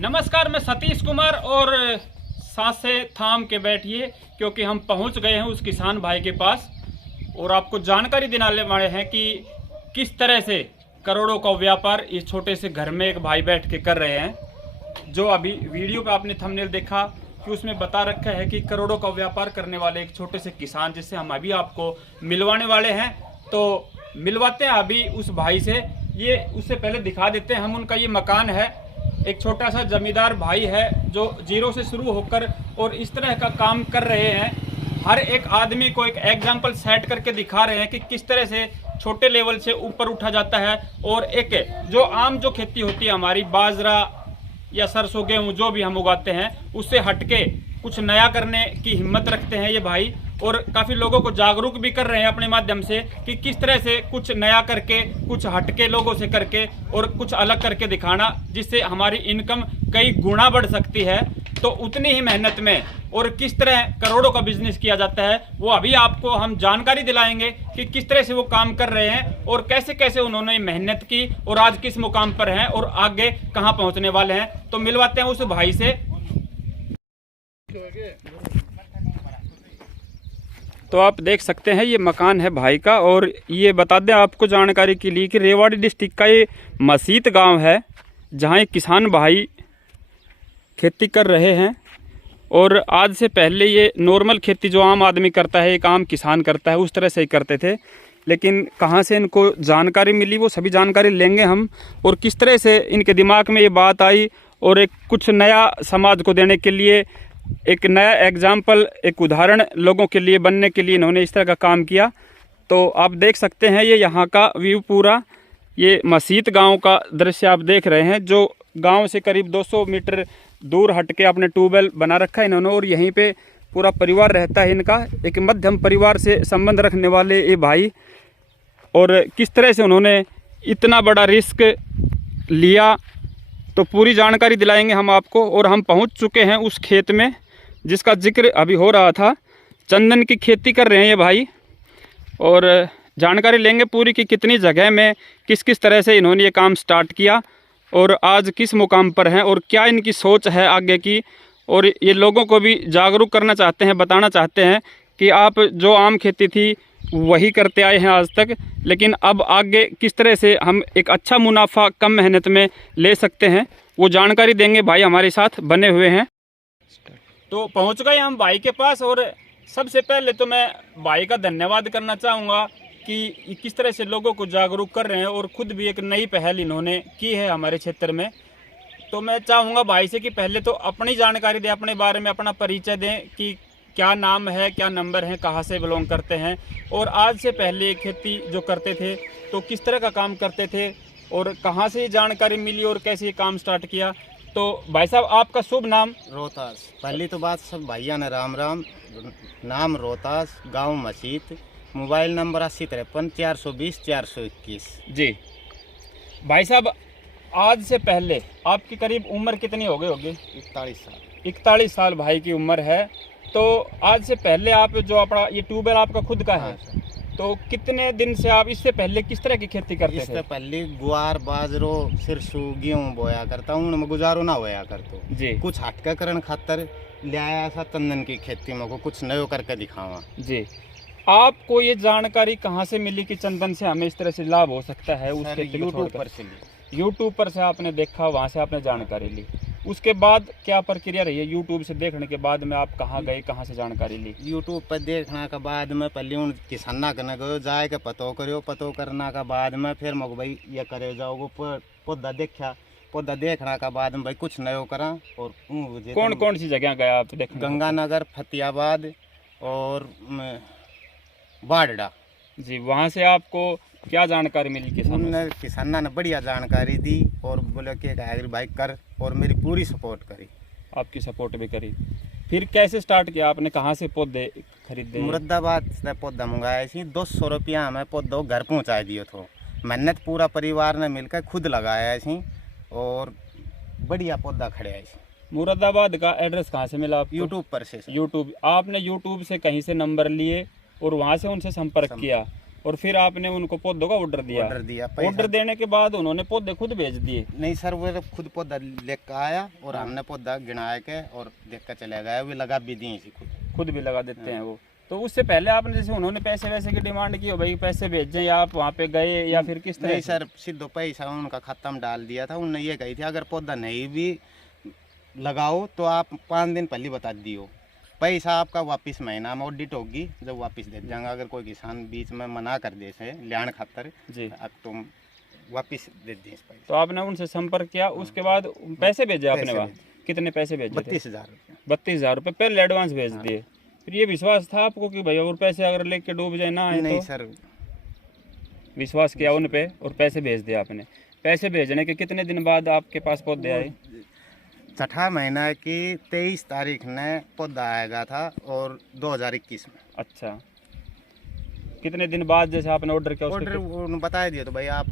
नमस्कार, मैं सतीश कुमार और सांसें थाम के बैठिए क्योंकि हम पहुंच गए हैं उस किसान भाई के पास और आपको जानकारी दिलाने वाले हैं कि किस तरह से करोड़ों का व्यापार इस छोटे से घर में एक भाई बैठ के कर रहे हैं। जो अभी वीडियो पे आपने थंबनेल देखा कि उसमें बता रखा है कि करोड़ों का व्यापार करने वाले एक छोटे से किसान जिससे हम अभी आपको मिलवाने वाले हैं। तो मिलवाते हैं अभी उस भाई से। ये उससे पहले दिखा देते हैं हम उनका ये मकान है। एक छोटा सा जमींदार भाई है जो जीरो से शुरू होकर और इस तरह का काम कर रहे हैं। हर एक आदमी को एक एग्जाम्पल सेट करके दिखा रहे हैं कि किस तरह से छोटे लेवल से ऊपर उठा जाता है। और एक जो आम जो खेती होती है हमारी, बाजरा या सरसों गेहूँ जो भी हम उगाते हैं, उससे हटके कुछ नया करने की हिम्मत रखते हैं ये भाई। और काफ़ी लोगों को जागरूक भी कर रहे हैं अपने माध्यम से कि किस तरह से कुछ नया करके, कुछ हटके लोगों से करके और कुछ अलग करके दिखाना, जिससे हमारी इनकम कई गुना बढ़ सकती है। तो उतनी ही मेहनत में और किस तरह करोड़ों का बिजनेस किया जाता है वो अभी आपको हम जानकारी दिलाएंगे कि किस तरह से वो काम कर रहे हैं और कैसे कैसे उन्होंने मेहनत की और आज किस मुकाम पर हैं और आगे कहाँ पहुँचने वाले हैं। तो मिलवाते हैं उस भाई से। तो आप देख सकते हैं ये मकान है भाई का। और ये बता दें आपको जानकारी के लिए कि रेवाड़ी डिस्ट्रिक्ट का ये मसीत गांव है जहां एक किसान भाई खेती कर रहे हैं। और आज से पहले ये नॉर्मल खेती जो आम आदमी करता है, एक आम किसान करता है, उस तरह से ही करते थे। लेकिन कहाँ से इनको जानकारी मिली वो सभी जानकारी लेंगे हम। और किस तरह से इनके दिमाग में ये बात आई और एक कुछ नया समाज को देने के लिए, एक नया एग्जाम्पल, एक उदाहरण लोगों के लिए बनने के लिए इन्होंने इस तरह का काम किया। तो आप देख सकते हैं ये यहाँ का व्यू पूरा, ये मसीत गांव का दृश्य आप देख रहे हैं। जो गांव से करीब 200 मीटर दूर हट के आपने ट्यूबवेल बना रखा है इन्होंने और यहीं पे पूरा परिवार रहता है इनका। एक मध्यम परिवार से संबंध रखने वाले ये भाई, और किस तरह से उन्होंने इतना बड़ा रिस्क लिया तो पूरी जानकारी दिलाएंगे हम आपको। और हम पहुंच चुके हैं उस खेत में जिसका जिक्र अभी हो रहा था। चंदन की खेती कर रहे हैं ये भाई और जानकारी लेंगे पूरी कि कितनी जगह में किस किस तरह से इन्होंने ये काम स्टार्ट किया और आज किस मुकाम पर हैं और क्या इनकी सोच है आगे की। और ये लोगों को भी जागरूक करना चाहते हैं, बताना चाहते हैं कि आप जो आम खेती थी वही करते आए हैं आज तक, लेकिन अब आगे किस तरह से हम एक अच्छा मुनाफा कम मेहनत में ले सकते हैं वो जानकारी देंगे। भाई हमारे साथ बने हुए हैं। तो पहुंच गए हम भाई के पास। और सबसे पहले तो मैं भाई का धन्यवाद करना चाहूँगा कि किस तरह से लोगों को जागरूक कर रहे हैं और ख़ुद भी एक नई पहल इन्होंने की है हमारे क्षेत्र में। तो मैं चाहूँगा भाई से कि पहले तो अपनी जानकारी दें, अपने बारे में अपना परिचय दें कि क्या नाम है, क्या नंबर है, कहाँ से बिलोंग करते हैं और आज से पहले खेती जो करते थे तो किस तरह का काम करते थे और कहाँ से ये जानकारी मिली और कैसे ये काम स्टार्ट किया। तो भाई साहब आपका शुभ नाम? रोहतास। पहली तो बात सब भैया ने राम राम। नाम रोहतास, गांव मसीत, मोबाइल नंबर 8053 420 421। जी भाई साहब, आज से पहले आपकी करीब उम्र कितनी हो गई होगी? 41 साल। 41 साल भाई की उम्र है। तो आज से पहले आप जो अपना ये ट्यूबवेल आपका खुद का है, तो कितने दिन से आप इससे पहले किस तरह की खेती करते थे? इससे पहले गुआर, बाजरो, सिरसू, गेहूँ बोया करता हूँ, उनमें गुजारो ना होया करतो जी। कुछ हटका करण खातर ले आया था चंदन की खेती में को कुछ नयो करके दिखावा जी। आपको ये जानकारी कहाँ से मिली कि चंदन से हमें इस तरह से लाभ हो सकता है? यूट्यूब पर से ली। यूट्यूब पर से आपने देखा, वहाँ से आपने जानकारी ली। उसके बाद क्या प्रक्रिया रही है? यूट्यूब से देखने के बाद में आप कहाँ गए, कहाँ से जानकारी ली? यूट्यूब पर देखने के बाद में पहले उन किसाना करने गयो, जाए के पतो करो, पतो करने के बाद में फिर मग भाई ये करे जाओ पौधा देखा, पौधा देखने के बाद में भाई कुछ नयो करा। और कौन कौन सी जगह गया आप देखने? गंगानगर, फतेहाबाद और बाडड़ा जी। वहाँ से आपको क्या जानकारी मिली? किसाना ने बढ़िया जानकारी दी और बोले कि भाई कर, और मेरी पूरी सपोर्ट करी। आपकी सपोर्ट भी करी। फिर कैसे स्टार्ट किया आपने? कहाँ से पौधे खरीदे? मुरादाबाद से पौधा मंगाया थी। 200 रुपया हमें पौधों घर पहुँचा दियो थो। मेहनत पूरा परिवार ने मिलकर खुद लगाया थी और बढ़िया पौधा खड़े आए। मुरादाबाद का एड्रेस कहाँ से मिला आपको? यूट्यूब पर से। यूट्यूब, आपने यूट्यूब से कहीं से नंबर लिए और वहाँ से उनसे संपर्क किया और फिर आपने उनको पौधों का ऑर्डर दिया। ऑर्डर देने के बाद उन्होंने पौधे खुद भेज दिए? नहीं सर, वो खुद पौधा लेकर आया और हमने पौधा गिनाया के और देख कर चले गया। वो लगा भी दिए इसी खुद भी लगा देते हैं वो। तो उससे पहले आपने जैसे उन्होंने पैसे वैसे की डिमांड की हो भाई पैसे भेजें, या आप वहाँ पे गए या फिर किस तरह? नहीं सर, सीधो पैसा उनका खाता में डाल दिया था। उन्होंने ये कही थी अगर पौधा नहीं भी लगाओ तो आप 5 दिन पहले बता दियो, पैसा आपका वापस महीना में ऑडिट होगी जब वापस दे जाएंगे। अगर कोई किसान बीच में मना कर दे से लियाण खातर जी अब तुम वापस दे दें इस पैसा। तो आपने उनसे संपर्क किया, उसके बाद पैसे भेजे आपने? वहाँ कितने पैसे भेजे? 32,000 रुपये। 32,000 रुपये पहले एडवांस भेज दिए। फिर ये विश्वास था आपको कि भाई और पैसे अगर लेके डूब जाए ना आए? नहीं तो सर, विश्वास किया उन पे और पैसे भेज दिए आपने। पैसे भेजने के कितने दिन बाद आपके पास पौधे आए? छठा महीना की 23 तारीख ने पौधा आएगा था और 2021 में। अच्छा, कितने दिन बाद जैसे आपने ऑर्डर किया? ऑर्डर उन्होंने बता दिया तो भाई आप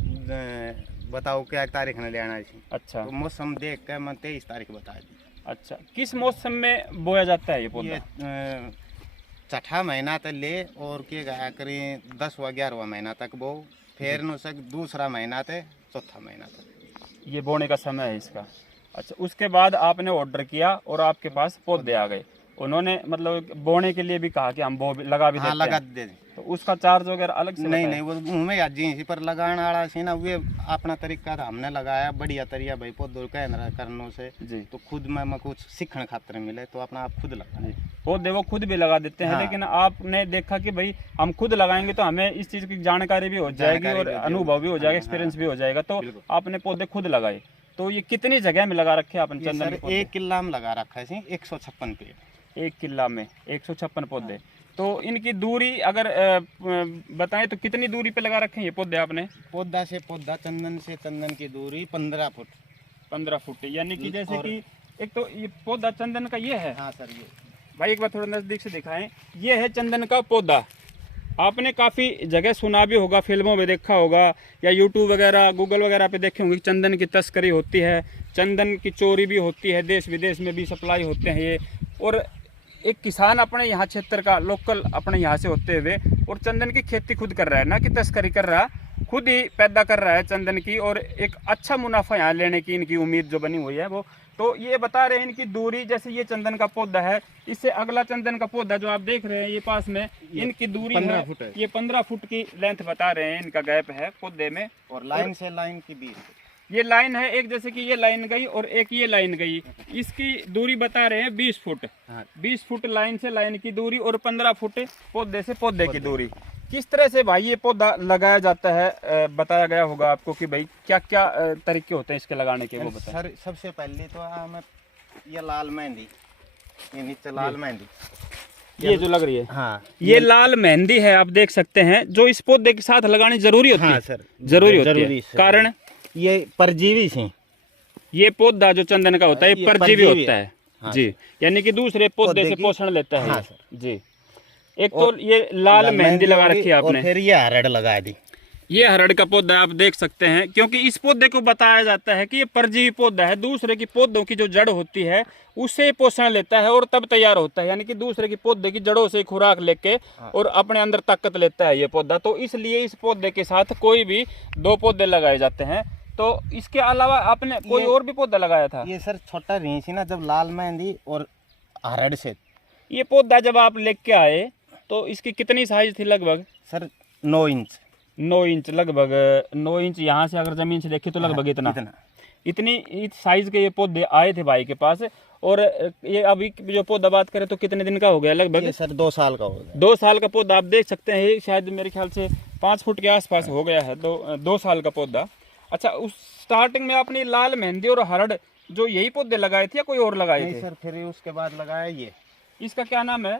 बताओ क्या तारीख ने ले आना है। अच्छा, तो मौसम देख कर मैं 23 तारीख बता दी। अच्छा, किस मौसम में बोया जाता है ये पौधा? ये छठा महीना तक ले और के गया करें 10वां 11वां महीना तक बो, फिर न सक दूसरा महीना तक चौथा महीना तक ये बोने का समय है इसका। अच्छा, उसके बाद आपने ऑर्डर किया और आपके पास पौधे आ गए। उन्होंने मतलब बोने के लिए भी कहा कि हम बो लगा भी देते लगा हैं। दे। तो उसका चार्ज वगैरह अलग से? नहीं वो मुँह में आज जी पर लगाने वाला सी ना, वे अपना तरीका था हमने लगाया बढ़िया तरीका भाई पौधों कहना करने से जी। तो खुद में कुछ सीखने खातिर मिले तो अपना आप खुद लगा पौधे वो खुद भी लगा देते हैं। हाँ। लेकिन आपने देखा कि भाई हम खुद लगाएंगे तो हमें इस चीज़ की जानकारी भी हो जाएगी और अनुभव भी हो जाएगा, एक्सपीरियंस भी हो जाएगा। तो आपने पौधे खुद लगाए। तो ये कितनी जगह में लगा रखे आपने चंदन के पौधे? 1 किला में लगा रखा है 156 पेड़। 1 किला में 156 पौधे। तो इनकी दूरी अगर बताएं तो कितनी दूरी पे लगा रखे हैं ये पौधे आपने? पौधा से पौधा चंदन से चंदन की दूरी 15 फुट। 15 फुट, यानी कि जैसे कि एक तो ये पौधा चंदन का ये है। हाँ सर, ये भाई एक बार थोड़ा नज़दीक से दिखाएं। ये है चंदन का पौधा। आपने काफ़ी जगह सुना भी होगा, फिल्मों में देखा होगा या यूट्यूब वगैरह गूगल वगैरह पे देखे होंगे। चंदन की तस्करी होती है, चंदन की चोरी भी होती है, देश विदेश में भी सप्लाई होते हैं ये। और एक किसान अपने यहाँ क्षेत्र का लोकल अपने यहाँ से होते हुए और चंदन की खेती खुद कर रहा है, ना कि तस्करी कर रहा, खुद ही पैदा कर रहा है चंदन की। और एक अच्छा मुनाफा यहाँ लेने की इनकी उम्मीद जो बनी हुई है वो। तो ये बता रहे हैं इनकी दूरी, जैसे ये चंदन का पौधा है, इससे अगला चंदन का पौधा जो आप देख रहे हैं ये पास में, इनकी दूरी 15 फुट है। ये 15 फूट की लेंथ बता रहे हैं, इनका गैप है पौधे में। और लाइन से लाइन की 20 ये लाइन है एक, जैसे कि ये लाइन गई और एक ये लाइन गई, इसकी दूरी बता रहे हैं 20 फुट। 20 फुट लाइन से लाइन की दूरी और 15 फुट पौधे से पौधे की दूरी। किस तरह से भाई ये पौधा लगाया जाता है बताया गया होगा आपको कि भाई क्या क्या तरीके होते हैं इसके लगाने के, वो बताएं। सर सबसे पहले तो हमें ये लाल मेहंदी, ये नीचे लाल मेहंदी ये जो लग रही है, हाँ ये लाल मेहंदी है, आप देख सकते हैं, जो इस पौधे के साथ लगानी जरूरी होती है। हाँ सर, जरूरी होती है। कारण ये परजीवी से, ये पौधा जो चंदन का होता है ये परजीवी होता है। हाँ जी, यानी कि दूसरे पौधे से पोषण लेता है। हाँ ये। जी, एक तो ये लाल मेहंदी लगा रखी है आपने, और फिर ये हरड़ लगा दी। ये हरड़ का पौधा आप देख सकते हैं, क्योंकि इस पौधे को बताया जाता है कि ये परजीवी पौधा है, दूसरे की पौधों की जो जड़ होती है उससे पोषण लेता है और तब तैयार होता है। यानी कि दूसरे की पौधे की जड़ों से खुराक लेके और अपने अंदर ताकत लेता है ये पौधा। तो इसलिए इस पौधे के साथ कोई भी 2 पौधे लगाए जाते हैं। तो इसके अलावा आपने कोई और भी पौधा लगाया था? ये सर छोटा रीसी ना, जब लाल मेहंदी और हरड़ से। ये पौधा जब आप लेके आए तो इसकी कितनी साइज थी लगभग? Sir 9 inch. 9 इंच लगभग, 9 इंच यहाँ से अगर जमीन से देखे तो लगभग इतना इतनी इस साइज के ये पौधे आए थे भाई के पास। और ये अभी जो पौधा बात करें तो कितने दिन का हो गया लगभग? ये सर 2 साल का हो गया। 2 साल का पौधा आप देख सकते हैं, शायद मेरे ख्याल से 5 फुट के आसपास हो गया है 2 साल का पौधा। अच्छा, उस स्टार्टिंग में आपने लाल मेहंदी और हरड़ जो यही पौधे लगाए थे या कोई और लगाए थे? सर फिर उसके बाद लगाया ये, इसका क्या नाम है?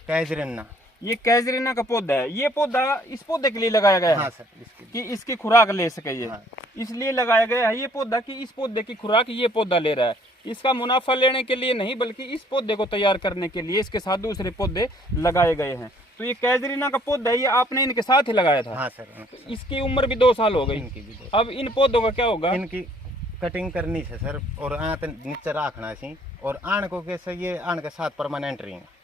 कैजरिना। ये कैजरीना का पौधा है। ये पौधा इस पौधे के लिए लगाया गया है। हाँ सर, कि इसकी खुराक ले सके ये। हाँ। इसलिए लगाया गया है ये पौधा कि इस पौधे की खुराक ये पौधा ले रहा है। इसका मुनाफा लेने के लिए नहीं, बल्कि इस पौधे को तैयार करने के लिए इसके साथ दूसरे पौधे लगाए गए हैं। तो ये कैजरीना का पौधा है, ये आपने इनके साथ ही लगाया था? हाँ सर। तो इसकी उम्र भी 2 साल हो गई। इनकी भी 2। अब इन पौधों का क्या होगा? इनकी कटिंग करनी है सर, और आन नीचे रखना सी, और आन को कैसे ये आन के साथ परमानेंट रहेंगे।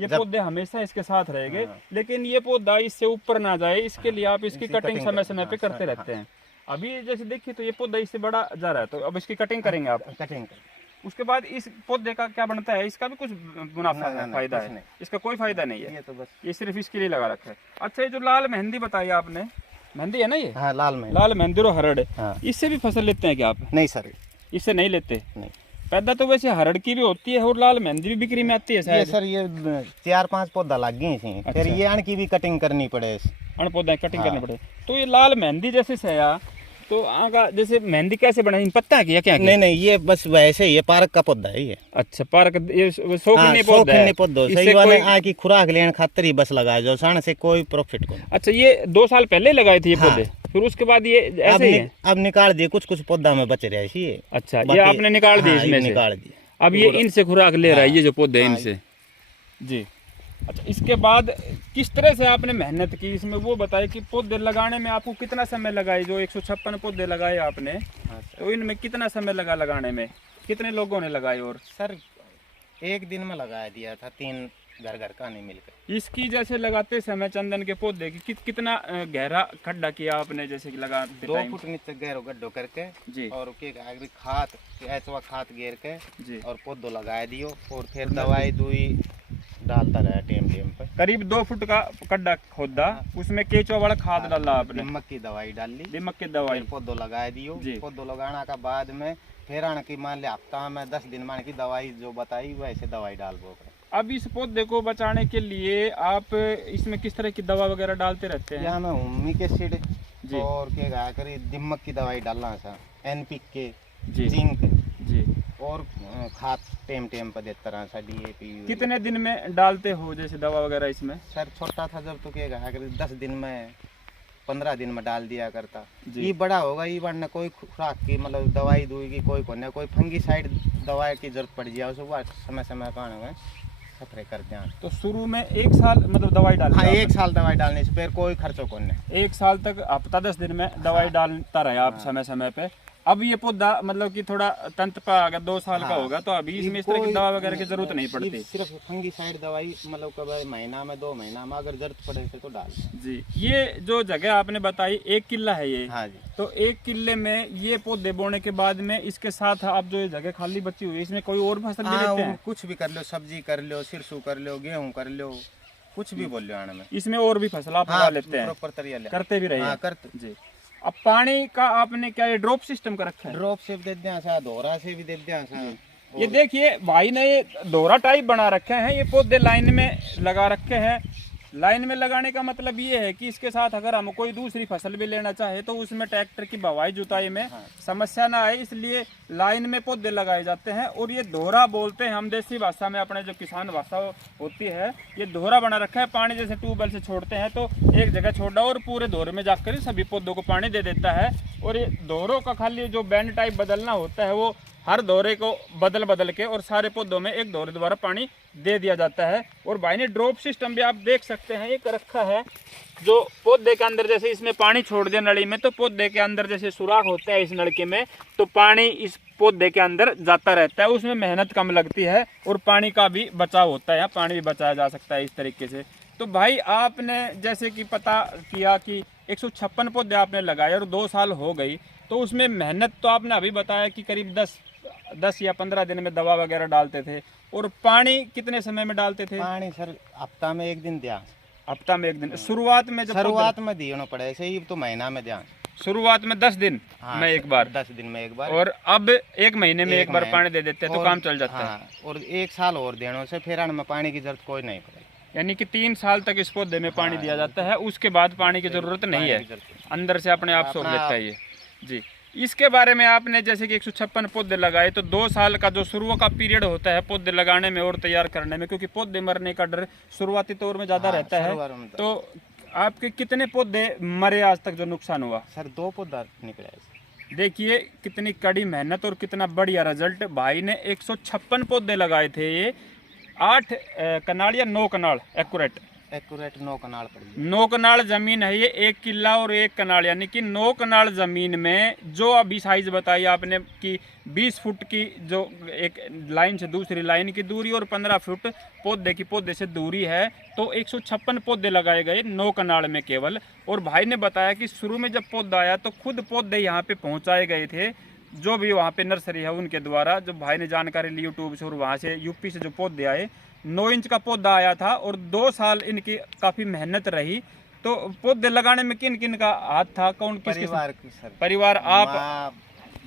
ये पौधे हमेशा इसके साथ रहेंगे, लेकिन ये पौधा इससे ऊपर ना जाए इसके लिए आप इसकी कटिंग समय समय पे करते रहते हैं। अभी जैसे देखिए तो ये पौधा इससे बड़ा जा रहा है, तो अब इसकी कटिंग करेंगे आप। कटिंग उसके बाद इस पौधे का क्या बनता है, इसका भी कुछ मुनाफा है, फायदा है? इसका कोई फायदा नहीं है, ये तो बस ये सिर्फ इसके लिए लगा रखा है। अच्छा, ये जो लाल मेहंदी बताई आपने, मेहंदी है ना ये? हाँ, लाल मेहंदी और हरड़, हाँ। इससे भी फसल लेते हैं क्या आप? नहीं सर, इससे नहीं लेते। नहीं। पैदा तो वैसे हरड़ की भी होती है और लाल मेहंदी भी बिक्री में आती है ये शायद। सर ये 4-5 पौधा लग गए हैं, फिर अच्छा। ये अण की भी कटिंग करनी पड़े, अण पौधा कटिंग हाँ। करने पड़े। तो ये लाल मेहंदी जैसे सया, तो आगा जैसे मेहंदी कैसे बना, पत्ता है क्या क्या? नहीं, ये बस वैसे ही, ये पार्क का पौधा है ये। अच्छा, पार्क ये शौकीनी पौधा है। पौधा इससे सही वाले कोई- आ की खुराक लेने खातिर ही बस लगाए जो, सन से कोई प्रॉफिट को। अच्छा, ये 2 साल पहले लगाए थे ये हाँ। पौधे, फिर उसके बाद ये ऐसे ही है? अब निकाल दिए, कुछ पौधा में बच रहे हैं ये। अच्छा, ये बाकी- आपने निकाल दिए हाँ, इसमें ये से? निकाल दिए। अब ये इनसे खुराक ले रहा है, हाँ। ये जो पौधे हैं हाँ। इनसे जी। अच्छा, इसके बाद किस तरह से आपने मेहनत की इसमें, वो बताए कि पौधे लगाने में आपको कितना समय लगा? है जो 156 पौधे लगाए आपने, हाँ सर। तो इनमें कितना समय लगा लगाने में? कितने लोगों ने लगाए? और सर 1 दिन में लगा दिया था, 3 घर का नहीं मिलकर। इसकी जैसे लगाते समय चंदन के पौधे की कितना गहरा खड्डा किया आपने, जैसे कि लगाते 2 टाइम? फुट नीचे गहरो गड्ढो करके जी और के आगे खाद ऐसा खाद घेर के जी। और पौधो लगा दियो, और फिर दवाई दुई डालता रहा टेम पे। करीब 2 फुट का गड्ढा खोदा, उसमें केचुआ वाला खाद डाला आपने, नमक की दवाई डाल ली, दीमक की दवाई। फिर पौधो लगा दियो। जी। पौधो लगाने का बाद में फिर आने की मान ले हफ्ता में 10 दिन मान की दवाई जो बताई वैसे दवाई डाल दो। अब इस पौधे को बचाने के लिए आप इसमें किस तरह की दवा वगैरह डालते रहते हैं? यहाँ में हुमिक एसिड जी। और के गा करी दिमक की दवाई डालना सा, NPK, जी जिंक जी। और खाद टेम पे देता रहा सा, DAP। कितने दिन में डालते हो जैसे दवा वगैरह इसमें? सर छोटा था जब तो के गा करी 10 दिन में 15 दिन में डाल दिया करता। जी। ये बड़ा होगा, ये बढ़ना कोई खुराक की मतलब दवाई दूगी कोई कोई फंगीसाइड दवाई की जरूरत पड़ जाए उसको समय समय का है स्प्रे करते हैं। तो शुरू में 1 साल मतलब दवाई डाल? हाँ, 1 साल दवाई डालने से फिर कोई खर्चो को नहीं। 1 साल तक हफ्ता 10 दिन में दवाई हाँ। डालता रहे आप समय समय पे। अब ये पौधा मतलब कि थोड़ा तंत्र पर अगर 2 साल का हाँ। होगा तो अभी इसमें इस तरह की दवा वगैरह की जरूरत नहीं पड़ती। सिर्फ फंगीसाइड दवाई मतलब कब महीना में 2 महीना में अगर जरूरत पड़े तो डाल। जी। ये जो जगह आपने बताई 1 किला है ये, हाँ जी। तो 1 किले में ये पौधे बोने के बाद में इसके साथ आप जो ये जगह खाली बची हुई है इसमें कोई और फसल भी हाँ, लेते हैं? कुछ भी कर लो, सब्जी कर लो, सिरसू कर लो, गेहूं कर लो, कुछ भी बोल लो आने में। इसमें और भी फसल आप लगा हाँ, लेते हैं? प्रॉपर तरीका करते भी रहे हाँ, हैं? करते। जी। अब पानी का आपने क्या ये ड्रॉप सिस्टम का रखा है? ड्रॉप से भी दे दिया सा, दोहरा से भी दे दिया सा। ये देखिए भाई ने ये दोहरा टाइप बना रखे हैं, ये पौधे लाइन में लगा रखे हैं। लाइन में लगाने का मतलब ये है कि इसके साथ अगर हम कोई दूसरी फसल भी लेना चाहे तो उसमें ट्रैक्टर की बवाई जुताई में समस्या ना आए, इसलिए लाइन में पौधे लगाए जाते हैं। और ये दोहरा बोलते हैं हम देसी भाषा में, अपने जो किसान भाषा होती है, ये दोहरा बना रखा है। पानी जैसे ट्यूबवेल से छोड़ते हैं तो एक जगह छोड़ा और पूरे दोहरे में जाकर ही सभी पौधों को पानी दे देता है। और ये दोहरों का खाली जो बैंड टाइप बदलना होता है वो हर दोहरे को बदल के और सारे पौधों में एक दोहरे द्वारा पानी दे दिया जाता है। और भाई ने ड्रॉप सिस्टम भी आप देख सकते हैं एक रखा है, जो पौधे के अंदर जैसे इसमें पानी छोड़ दिया नली में तो पौधे के अंदर जैसे सुराख होता है इस नलके में, तो पानी इस पौधे के अंदर जाता रहता है। उसमें मेहनत कम लगती है और पानी का भी बचाव होता है, यहाँ पानी भी बचाया जा सकता है इस तरीके से। तो भाई आपने जैसे कि पता किया कि 156 पौधे आपने लगाए और 2 साल हो गई, तो उसमें मेहनत तो आपने अभी बताया कि करीब 10 या 15 दिन में दवा वगैरह डालते थे। और पानी कितने समय में डालते थे? पानी सर हफ्ता में 1 दिन दिया। हफ्ता में 1 दिन? शुरुआत में जब शुरुआत में दियो पड़े ऐसे ही तो महीना में दिया। शुरुआत में 10 दिन हाँ, में एक बार, 10 दिन में एक बार। और अब 1 महीने में एक बार पानी दे देते हैं तो काम चल जाता है। हाँ, और 1 साल और देने से फिर आने में पानी की जरूरत कोई नहीं पड़ेगी। यानी कि 3 साल तक इस पौधे में पानी दिया जाता है, उसके बाद पानी की जरूरत नहीं है, अंदर से अपने आप सोख लेता है ये। जी। इसके बारे में आपने जैसे कि 156 पौधे लगाए, तो 2 साल का जो शुरू का पीरियड होता है पौधे लगाने में और तैयार करने में, क्योंकि पौधे मरने का डर शुरुआती तौर में ज्यादा रहता है, तो आपके कितने पौधे मरे आज तक जो नुकसान हुआ? सर 2 पौधा निकले। देखिए कितनी कड़ी मेहनत और कितना बढ़िया रिजल्ट। भाई ने 156 पौधे लगाए थे, ये 8 कनाल या 9 कनाल एक्यूरेट एक्यूरेट 9 कनाल पड़ी। 9 कनाल जमीन है ये, 1 किला और 1 कनाल, यानी कि 9 कनाल जमीन में जो अभी साइज बताई आपने कि 20 फुट की जो एक लाइन से दूसरी लाइन की दूरी और 15 फुट पौधे से दूरी है, तो 156 पौधे लगाए गए 9 कनाल में केवल। और भाई ने बताया कि शुरू में जब पौधा आया तो खुद पौधे यहाँ पे पहुँचाए गए थे, जो भी वहाँ पे नर्सरी है उनके द्वारा, जो भाई ने जानकारी ली यूट्यूब से, और वहाँ से यूपी से जो पौधे आए 9 इंच का पौधा आया था और 2 साल इनकी काफ़ी मेहनत रही। तो पौधे लगाने में किन किन का हाथ था, कौन किस परिवार की सर, परिवार? आप,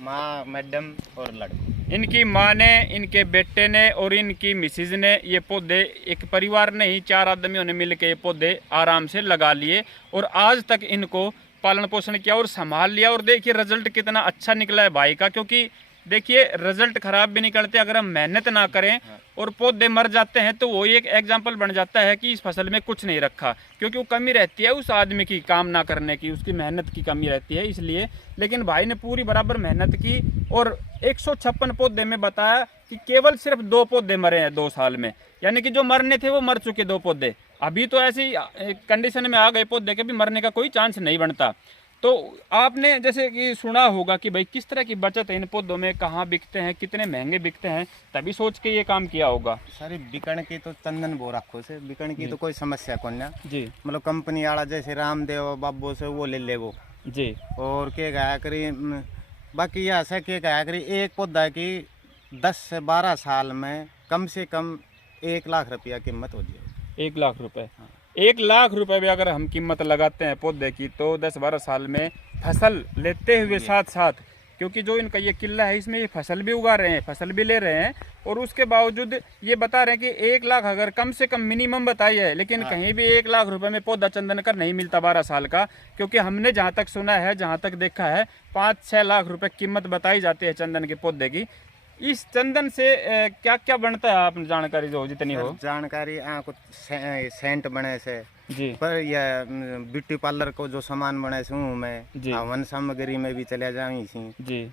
माँ, मैडम और लड़के। इनकी माँ ने, इनके बेटे ने और इनकी मिसिज ने ये पौधे, एक परिवार ने ही 4 आदमियों ने मिलकर ये पौधे आराम से लगा लिए और आज तक इनको पालन पोषण किया और संभाल लिया। और देखिए रिजल्ट कितना अच्छा निकला है भाई का, क्योंकि देखिए रिजल्ट खराब भी निकलते अगर हम मेहनत ना करें और पौधे मर जाते हैं तो वो एक एग्जाम्पल बन जाता है कि इस फसल में कुछ नहीं रखा, क्योंकि वो कमी रहती है उस आदमी की काम ना करने की, उसकी मेहनत की कमी रहती है इसलिए। लेकिन भाई ने पूरी बराबर मेहनत की और 156 पौधे में बताया कि केवल सिर्फ 2 पौधे मरे हैं 2 साल में, यानी कि जो मरने थे वो मर चुके 2 पौधे। अभी तो ऐसी कंडीशन में आ गए पौधे के भी मरने का कोई चांस नहीं बनता। तो आपने जैसे कि सुना होगा कि भाई किस तरह की बचत है इन पौधों में, कहाँ बिकते हैं, कितने महंगे बिकते हैं, तभी सोच के ये काम किया होगा। सर बिकण की तो चंदन बो रखो से, बिकण की तो कोई समस्या कौन ना जी, मतलब कंपनी वाला जैसे रामदेव बाबू से वो ले ले वो जी, और के गाया करी बाकी यह ऐसा के गाया करी एक पौधा की 10 से 12 साल में कम से कम 1 लाख रुपया कीमत हो जाए। 1 लाख रुपए, 1 लाख रुपए भी अगर हम कीमत लगाते हैं पौधे की तो 10-12 साल में फसल लेते हुए साथ साथ, क्योंकि जो इनका ये किला है इसमें ये फसल भी उगा रहे हैं, फसल भी ले रहे हैं, और उसके बावजूद ये बता रहे हैं कि 1 लाख अगर कम से कम मिनिमम बताई है, लेकिन कहीं भी 1 लाख रुपए में पौधा चंदन का नहीं मिलता 12 साल का, क्योंकि हमने जहाँ तक सुना है, जहाँ तक देखा है 5-6 लाख रुपए कीमत बताई जाती है चंदन के पौधे की। इस चंदन से क्या क्या बनता है, आप जानकारी जो जितनी हो? जानकारी कुछ सेंट बने से जी, पर यह ब्यूटी पार्लर को जो सामान बने से मैं हवन सामग्री में भी चले जाऊँ जी,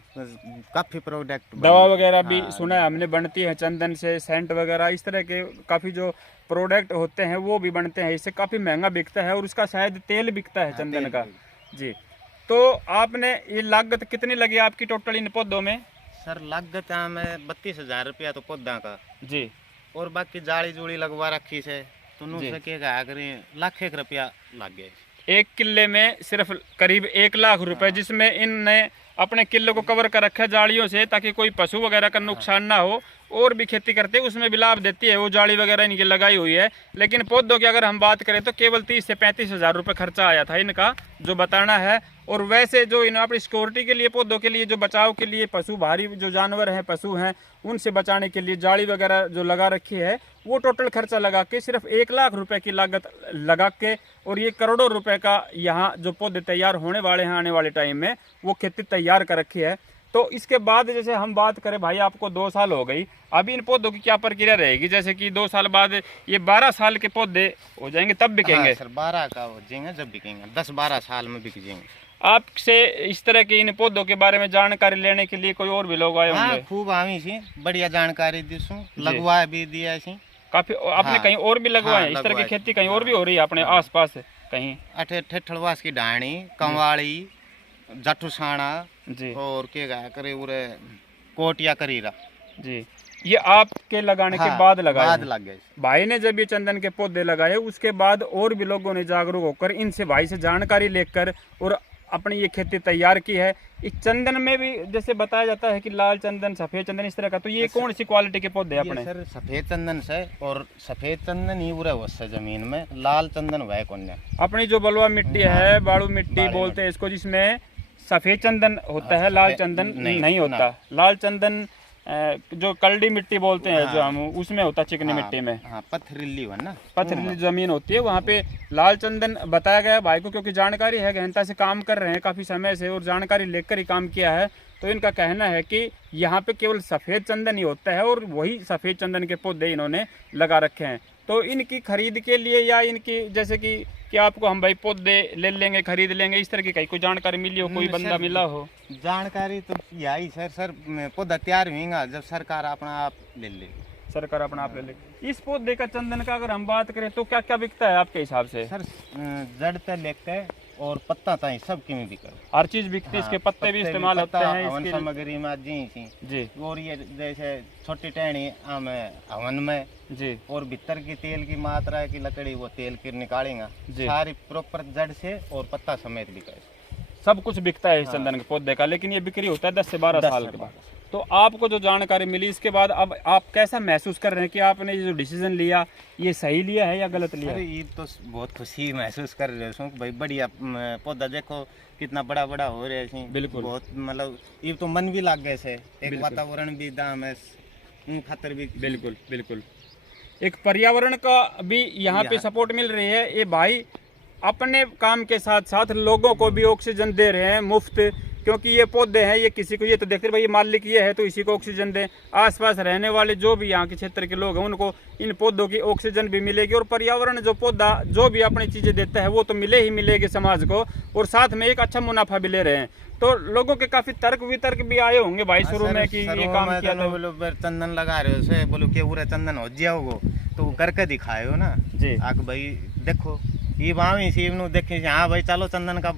काफी प्रोडक्ट दवा वगैरह भी सुना है हमने बनती है चंदन से, सेंट वगैरह इस तरह के काफी जो प्रोडक्ट होते हैं वो भी बनते हैं, इससे काफी महंगा बिकता है और उसका शायद तेल बिकता है चंदन का। जी, तो आपने ये लागत कितनी लगी आपकी टोटल इन पौधों में? सर लागत में 32,000 रुपया तो पौधा का जी, और बाकी जाली जूड़ी लगवा रखी से तो से के लाख 1 रुपया लग गए। 1 किले में सिर्फ करीब 1 लाख रुपए, जिसमें इनने अपने किले को कवर कर रखा है जालियों से, ताकि कोई पशु वगैरह का नुकसान ना हो। और भी खेती करते हैं उसमें भी लाभ देती है वो जाली वगैरह इनकी लगाई हुई है। लेकिन पौधों की अगर हम बात करें तो केवल 30 से 35,000 रुपये खर्चा आया था इनका, जो बताना है। और वैसे जो इन अपनी सिक्योरिटी के लिए, पौधों के लिए, जो बचाव के लिए, पशु भारी जो जानवर हैं, पशु हैं, उनसे बचाने के लिए जाली वगैरह जो लगा रखी है, वो टोटल खर्चा लगा के सिर्फ 1 लाख रुपए की लागत लगा के, और ये करोड़ों रुपए का यहाँ जो पौधे तैयार होने वाले हैं आने वाले टाइम में, वो खेती तैयार कर रखी है। तो इसके बाद जैसे हम बात करें भाई, आपको 2 साल हो गई, अभी इन पौधों की क्या प्रक्रिया रहेगी? जैसे कि 2 साल बाद ये 12 साल के पौधे हो जाएंगे तब बिकेंगे? हाँ सर 12 का हो जाएंगे जब बिकेंगे, 10-12 साल में बिक जाएंगे। आपसे इस तरह के इन पौधों के बारे में जानकारी लेने के लिए कोई और भी लोग आए होंगे? हाँ, खूब आवी सी बढ़िया जानकारी दीसू, लगवा भी दिया सी काफी। आपने कहीं और भी लगवाए? इस तरह की खेती कहीं और भी हो रही है अपने आसपास कहीं? अठे ठेठड़वास की ढाणी, कंवाड़ी, जठुसाना जी, और के गाया करे उरे कोटिया करीरा जी। ये आपके लगाने के बाद लगाए बाद हैं? लग गए। भाई ने जब ये चंदन के पौधे लगाए उसके बाद और भी लोगों ने जागरूक होकर इनसे, भाई से जानकारी लेकर और अपनी ये खेती तैयार की है। इस चंदन में भी जैसे बताया जाता है कि लाल चंदन, सफेद चंदन, इस तरह का, तो ये कौन सी क्वालिटी के पौधे अपने? सर सफेद चंदन से, और सफेद चंदन ही उरे उससे जमीन में, लाल चंदन वह कौन है अपनी जो बलुआ मिट्टी है, बालू मिट्टी बोलते हैं इसको, जिसमें सफेद चंदन होता है, लाल चंदन नहीं होता। लाल चंदन जो कलडी मिट्टी बोलते हैं जो हम, उसमें होता चिकनी मिट्टी में। पथरीली है ना, पथरीली जमीन होती है, वहाँ पे लाल चंदन बताया गया भाई को, क्योंकि जानकारी है, गहनता से काम कर रहे हैं काफी समय से और जानकारी लेकर ही काम किया है। तो इनका कहना है कि यहाँ पे केवल सफेद चंदन ही होता है और वही सफेद चंदन के पौधे इन्होंने लगा रखे हैं। तो इनकी खरीद के लिए या इनकी जैसे कि आपको हम भाई पौधे ले लेंगे, खरीद लेंगे, इस तरह की कहीं कोई जानकारी मिली हो, कोई बंदा मिला हो? जानकारी तो यही सर पौधा तैयार होगा जब सरकार अपना आप ले लेगी। सरकार अपना आप ले ले। इस पौधे का चंदन का अगर हम बात करें तो क्या क्या बिकता है आपके हिसाब से? सर जड़ से लेकर और पत्ता ताई सब की बिके, हर चीज बिकती है। इसके पत्ते भी इस्तेमाल होते हैं हवन इसके सामग्री में जी और ये जैसे छोटी टहनी हवन में जी। और भीतर की तेल की मात्रा की लकड़ी वो तेल की निकालेंगे जी। सारी प्रॉपर जड़ से और पत्ता समेत बिका, सब कुछ बिकता है इस चंदन के पौधे का। लेकिन ये बिक्री होता है 10 से 12 साल के बाद। तो आपको जो जानकारी मिली इसके बाद अब आप कैसा महसूस कर रहे हैं कि आपने ये जो डिसीजन लिया ये सही लिया है या गलत लिया अरे है? ये तो बहुत खुशी महसूस कर रहे हो भाई, बढ़िया पौधा देखो कितना बड़ा बड़ा हो रहा है। बिल्कुल। बहुत मतलब ये तो मन भी लाग गए से, एक वातावरण भी दाम है खातर भी। बिल्कुल बिल्कुल, एक पर्यावरण का भी यहाँ पे सपोर्ट मिल रही है। ये भाई अपने काम के साथ साथ लोगों को भी ऑक्सीजन दे रहे हैं मुफ्त, क्योंकि ये पौधे हैं, ये किसी को ये तो देखते भाई मालिक ये है तो इसी को ऑक्सीजन दें। आसपास रहने वाले जो भी यहाँ के क्षेत्र के लोग हैं उनको इन पौधों की ऑक्सीजन भी मिलेगी, और पर्यावरण जो पौधा जो भी अपनी चीजें देता है वो तो मिले ही मिलेगी समाज को, और साथ में एक अच्छा मुनाफा भी ले रहे हैं। तो लोगों के काफी तर्क वितर्क भी आए होंगे भाई शुरू में कि ये काम किया था। बोलो चंदन लगा रहे हो से, बोलो कि पूरा चंदन हो जाओगे तो करके दिखाए हो ना जी। आग भाई देखो ये वहाँ सी देखे हाँ भाई चलो चंदन का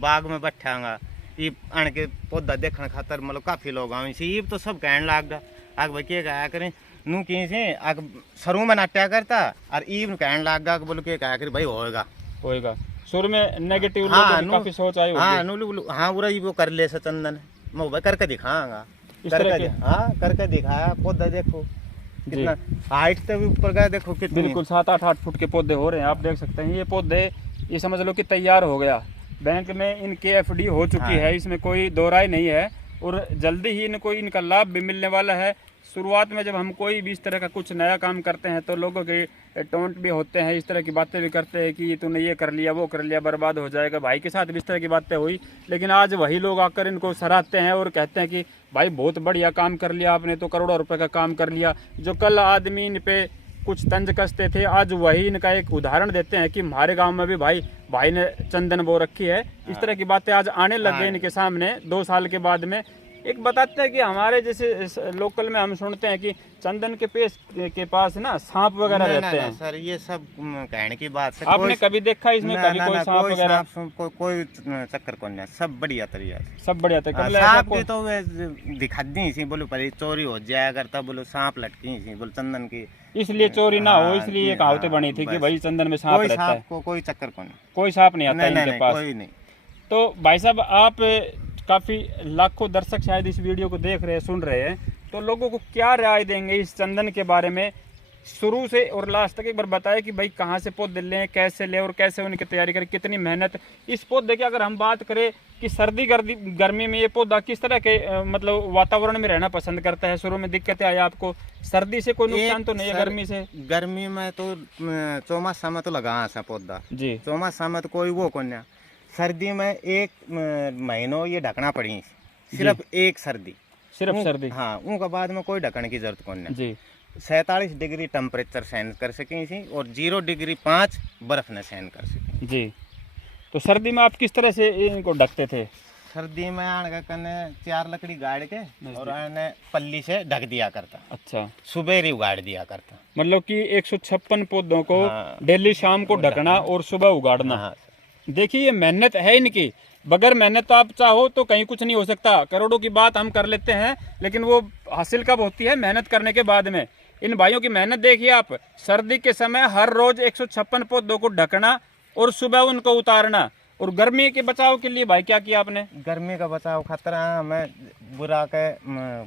बाग में बैठांगा, ये आन के पौधा देखने खातर मतलब काफी लोग आवे सी। ये तो सब कहने लग गया आग भाई क्या कहा करें नू कहीं से आग शुरू में नाट्या करता और ये कहने लग गया बोलो क्या कहा करे भाई होएगा होएगा। शुरू में नेगेटिव हाँ, काफी सोच आई हाँ नू हाँ पूरा वो कर ले से चंदन मैं भाई करके दिखाऊंगा, हाँ करके दिखाया पौधा देखो कितना हाइट से भी ऊपर गया देखो कितना। बिल्कुल 7-8 फुट के पौधे हो रहे हैं, आप देख सकते हैं। ये पौधे ये समझ लो कि तैयार हो गया, बैंक में इनकी एफडी हो चुकी है, इसमें कोई दो राय नहीं है, और जल्दी ही इनको इनका लाभ भी मिलने वाला है। शुरुआत में जब हम कोई भी इस तरह का कुछ नया काम करते हैं तो लोगों के टोंट भी होते हैं, इस तरह की बातें भी करते हैं कि तूने ये कर लिया वो कर लिया बर्बाद हो जाएगा। भाई के साथ भी इस तरह की बातें हुई, लेकिन आज वही लोग आकर इनको सराहते हैं और कहते हैं कि भाई बहुत बढ़िया काम कर लिया आपने, तो करोड़ों रुपए का काम कर लिया। जो कल आदमी इन पे कुछ तंज कसते थे आज वही इनका एक उदाहरण देते हैं कि हमारे गांव में भी भाई ने चंदन बो रखी है। इस तरह की बातें आज आने लग गई इनके सामने 2 साल के बाद में। एक बताते हैं कि हमारे जैसे लोकल में हम सुनते हैं कि चंदन के पेड़ के पास ना सांप वगैरह रहते हैं। सर ये सब कहने की बात है, आपने कभी देखा इसमें कभी कोई सांप वगैरह? कोई चक्कर कौन है, सब बढ़िया तरीका से सब बढ़िया था। सांप के तो दिखा दी सी बोलो पर चोरी हो जाया करता, बोलो सांप लटकी सी बोलो चंदन की, इसलिए चोरी ना हो इसलिए ये कहावतें बनी थी कि भाई चंदन में सांप रहता है। कोई चक्कर कौन, कोई सांप नहीं आता इनके पास। कोई नहीं। तो भाई साहब आप काफी लाखों दर्शक शायद इस वीडियो को देख रहे हैं सुन रहे हैं, तो लोगों को क्या राय देंगे इस चंदन के बारे में? शुरू से और लास्ट तक एक बार बताएं कि भाई कहाँ से पौधे लें, कैसे लें और कैसे उनकी तैयारी करें, कितनी मेहनत। इस पौधे की अगर हम बात करें कि सर्दी गर्मी में ये पौधा किस तरह के मतलब वातावरण में रहना पसंद करता है? शुरू में दिक्कतें आई आपको? सर्दी से कोई नुकसान तो नहीं है? गर्मी से? गर्मी में तो चौमासा में तो लगा सा पौधा जी, चौमासा में तो कोई वो कौन। सर्दी में 1 महीनों ये ढकना पड़ी, सिर्फ एक सर्दी, सिर्फ सर्दी। हाँ उनका बाद में कोई ढकने की जरूरत कौन है जी। 47 डिग्री टेम्परेचर सहन कर सकें इसी, और 0 डिग्री 5 बर्फ न सहन कर सकें जी। तो सर्दी में आप किस तरह से इनको ढकते थे? सर्दी में आने कने 4 लकड़ी गाड़ के और आने पल्ली से ढक दिया करता। अच्छा, सुबह ही उगाड़ दिया करता, मतलब कि 156 पौधों को डेली शाम को ढकना और सुबह उगाड़ना। हाँ। देखिए ये मेहनत है इनकी, बगैर मेहनत आप चाहो तो कहीं कुछ नहीं हो सकता। करोड़ों की बात हम कर लेते हैं लेकिन वो हासिल कब होती है? मेहनत करने के बाद में। इन भाइयों की मेहनत देखिए आप, सर्दी के समय हर रोज 156 पौधों को ढकना और सुबह उनको उतारना। और गर्मी के बचाव के लिए भाई क्या किया आपने? गर्मी का बचाव खतरा हमें बुरा के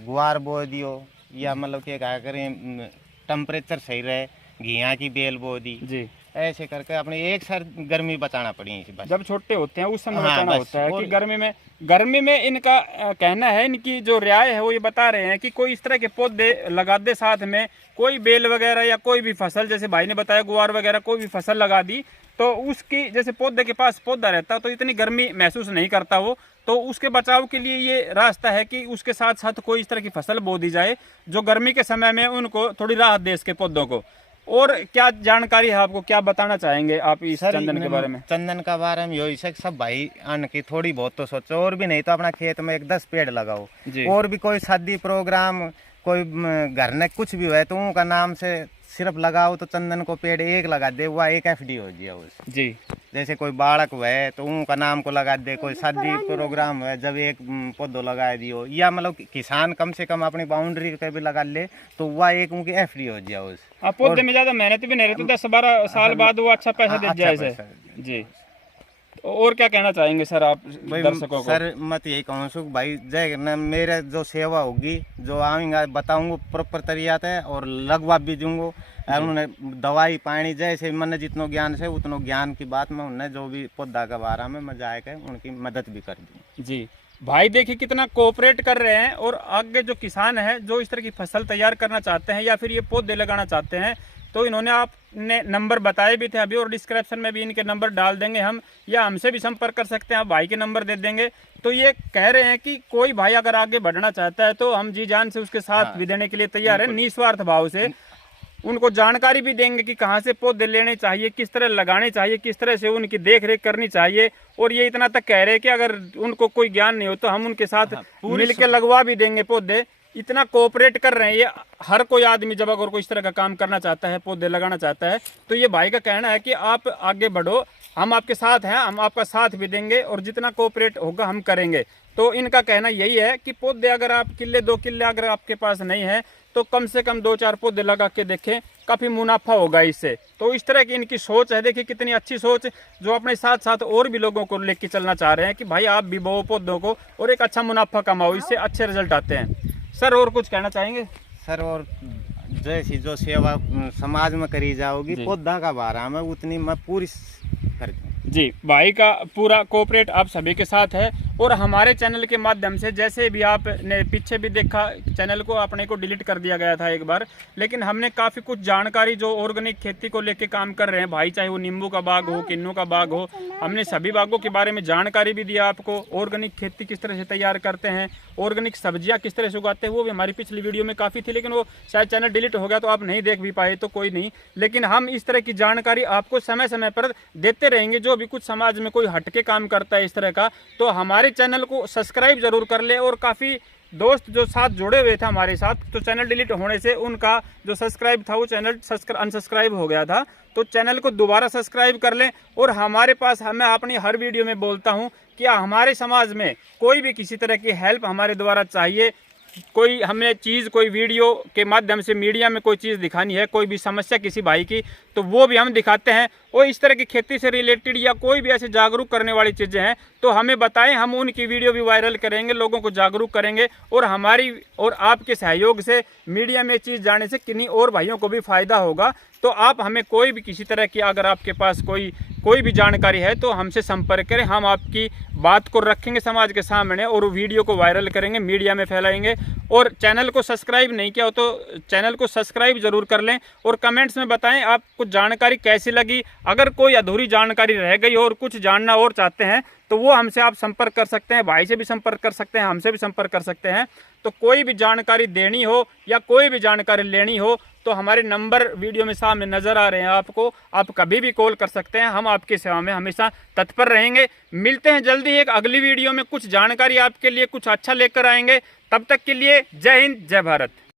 गुआर बो दियो, या मतलब कि क्या करें टेम्परेचर सही रहे घिया की बेल बो दी जी, ऐसे करके अपने एक सर गर्मी बचाना पड़ी इसी बात। जब छोटे होते हैं उस समय हाँ, बचाना होता है कि गर्मी में इनका कहना है, इनकी जो राय है वो ये बता रहे हैं कि कोई इस तरह के पौधे लगा दे साथ में, कोई बेल वगैरह या कोई भी फसल, जैसे भाई ने बताया गुआर वगैरह कोई भी फसल लगा दी तो उसकी जैसे पौधे के पास पौधा रहता तो इतनी गर्मी महसूस नहीं करता वो, तो उसके बचाव के लिए ये रास्ता है कि उसके साथ साथ कोई इस तरह की फसल बो दी जाए जो गर्मी के समय में उनको थोड़ी राहत दे इसके पौधों को। और क्या जानकारी है आपको, क्या बताना चाहेंगे आप इस चंदन के बारे में? चंदन का बारे में यही सब भाई आन की थोड़ी बहुत तो सोचो, और भी नहीं तो अपना खेत में 10 पेड़ लगाओ, और भी कोई शादी प्रोग्राम कोई घर ने कुछ भी हुआ तो उनका नाम से सिर्फ लगाओ तो चंदन को पेड़ एक लगा दे, वह एक एफडी हो गया उस जी। जैसे कोई बालक हुआ तो उनका नाम को लगा दे, कोई शादी प्रोग्राम हुआ जब एक पौधो लगा दियो, या मतलब किसान कम से कम अपनी बाउंड्री पे भी लगा ले तो वह एक उनकी एफडी हो गया उस। पौधे में ज्यादा मेहनत भी नहीं रहती, 10-12 साल बाद वो अच्छा पैसा दे जाए पैसा। जी। और क्या कहना चाहेंगे सर आप दर्शकों को? सर मैं तो यही कहूँ सुख भाई, जय न मेरे जो सेवा होगी जो आऊँगा बताऊँगा प्रॉपर तरीका है और लगवा भी दूँगा। उन्होंने दवाई पानी जैसे मैंने जितनो ज्ञान से उतनो ज्ञान की बात में उन्हें जो भी पौधा का बारे में मैं जाकर उनकी मदद भी कर दूँ। जी भाई देखिए कितना कोऑपरेट कर रहे हैं। और आगे जो किसान है जो इस तरह की फसल तैयार करना चाहते हैं या फिर ये पौधे लगाना चाहते हैं तो इन्होंने आपने नंबर बताए भी थे अभी, और डिस्क्रिप्शन में भी इनके नंबर डाल देंगे हम, या हमसे भी संपर्क कर सकते हैं, आप भाई के नंबर दे देंगे। तो ये कह रहे हैं कि कोई भाई अगर आगे बढ़ना चाहता है तो हम जी जान से उसके साथ भी देने के लिए तैयार है, निस्वार्थ भाव से। उनको जानकारी भी देंगे कि कहाँ से पौधे लेने चाहिए, किस तरह लगाने चाहिए, किस तरह से उनकी देख रेख करनी चाहिए। और ये इतना तक कह रहे हैं कि अगर उनको कोई ज्ञान नहीं हो तो हम उनके साथ मिल के लगवा भी देंगे पौधे। इतना कोऑपरेट कर रहे हैं ये। हर कोई आदमी जब अगर कोई इस तरह का काम करना चाहता है, पौधे लगाना चाहता है, तो ये भाई का कहना है कि आप आगे बढ़ो, हम आपके साथ हैं, हम आपका साथ भी देंगे और जितना कोऑपरेट होगा हम करेंगे। तो इनका कहना यही है कि पौधे अगर आप किले 2 किले अगर आपके पास नहीं है तो कम से कम 2-4 पौधे लगा के देखें, काफ़ी मुनाफा होगा इससे। तो इस तरह की इनकी सोच है, देखिए कितनी अच्छी सोच, जो अपने साथ साथ और भी लोगों को लेके चलना चाह रहे हैं कि भाई आप भी बो पौधों को और एक अच्छा मुनाफा कमाओ, इससे अच्छे रिजल्ट आते हैं। सर और कुछ कहना चाहेंगे? सर और जैसी जो सेवा समाज में करी जाओगी पौधा का बारा में उतनी मैं पूरी कर जी। भाई का पूरा कोऑपरेट आप सभी के साथ है। और हमारे चैनल के माध्यम से जैसे भी आपने पीछे भी देखा, चैनल को अपने को डिलीट कर दिया गया था एक बार, लेकिन हमने काफ़ी कुछ जानकारी जो ऑर्गेनिक खेती को लेके काम कर रहे हैं भाई, चाहे वो नींबू का बाग हो, किन्नू का बाग हो, हमने सभी बागों के बारे में जानकारी भी दिया आपको। ऑर्गेनिक खेती किस तरह से तैयार करते हैं, ऑर्गेनिक सब्जियां किस तरह से उगाते हैं, वो भी हमारी पिछली वीडियो में काफ़ी थी, लेकिन वो शायद चैनल डिलीट हो गया तो आप नहीं देख भी पाए, तो कोई नहीं। लेकिन हम इस तरह की जानकारी आपको समय समय पर देते रहेंगे। जो भी कुछ समाज में कोई हटके काम करता है इस तरह का, तो हमारे चैनल को सब्सक्राइब जरूर कर ले। और काफ़ी दोस्त जो साथ जुड़े हुए थे हमारे साथ, तो चैनल डिलीट होने से उनका जो सब्सक्राइब था वो चैनल अनसब्सक्राइब हो गया था, तो चैनल को दोबारा सब्सक्राइब कर लें। और हमारे पास, मैं अपनी हर वीडियो में बोलता हूं कि हमारे समाज में कोई भी किसी तरह की हेल्प हमारे द्वारा चाहिए, कोई हमें चीज़, कोई वीडियो के माध्यम से मीडिया में कोई चीज़ दिखानी है, कोई भी समस्या किसी भाई की, तो वो भी हम दिखाते हैं। और इस तरह की खेती से रिलेटेड या कोई भी ऐसे जागरूक करने वाली चीज़ें हैं तो हमें बताएं, हम उनकी वीडियो भी वायरल करेंगे, लोगों को जागरूक करेंगे। और हमारी और आपके सहयोग से मीडिया में चीज़ जाने से किन्हीं और भाइयों को भी फ़ायदा होगा। तो आप हमें कोई भी किसी तरह की, अगर आपके पास कोई भी जानकारी है तो हमसे संपर्क करें, हम आपकी बात को रखेंगे समाज के सामने और वीडियो को वायरल करेंगे, मीडिया में फैलाएंगे। और चैनल को सब्सक्राइब नहीं किया हो तो चैनल को सब्सक्राइब जरूर कर लें। और कमेंट्स में बताएं आपको जानकारी कैसी लगी। अगर कोई अधूरी जानकारी रह गई और कुछ जानना और चाहते हैं तो वो हमसे आप संपर्क कर सकते हैं, भाई से भी संपर्क कर सकते हैं, हमसे भी संपर्क कर सकते हैं। तो कोई भी जानकारी देनी हो या कोई भी जानकारी लेनी हो तो हमारे नंबर वीडियो में सामने नजर आ रहे हैं आपको, आप कभी भी कॉल कर सकते हैं, हम आपकी सेवा में हमेशा तत्पर रहेंगे। मिलते हैं जल्दी एक अगली वीडियो में, कुछ जानकारी आपके लिए कुछ अच्छा लेकर आएंगे। तब तक के लिए जय हिंद, जय भारत।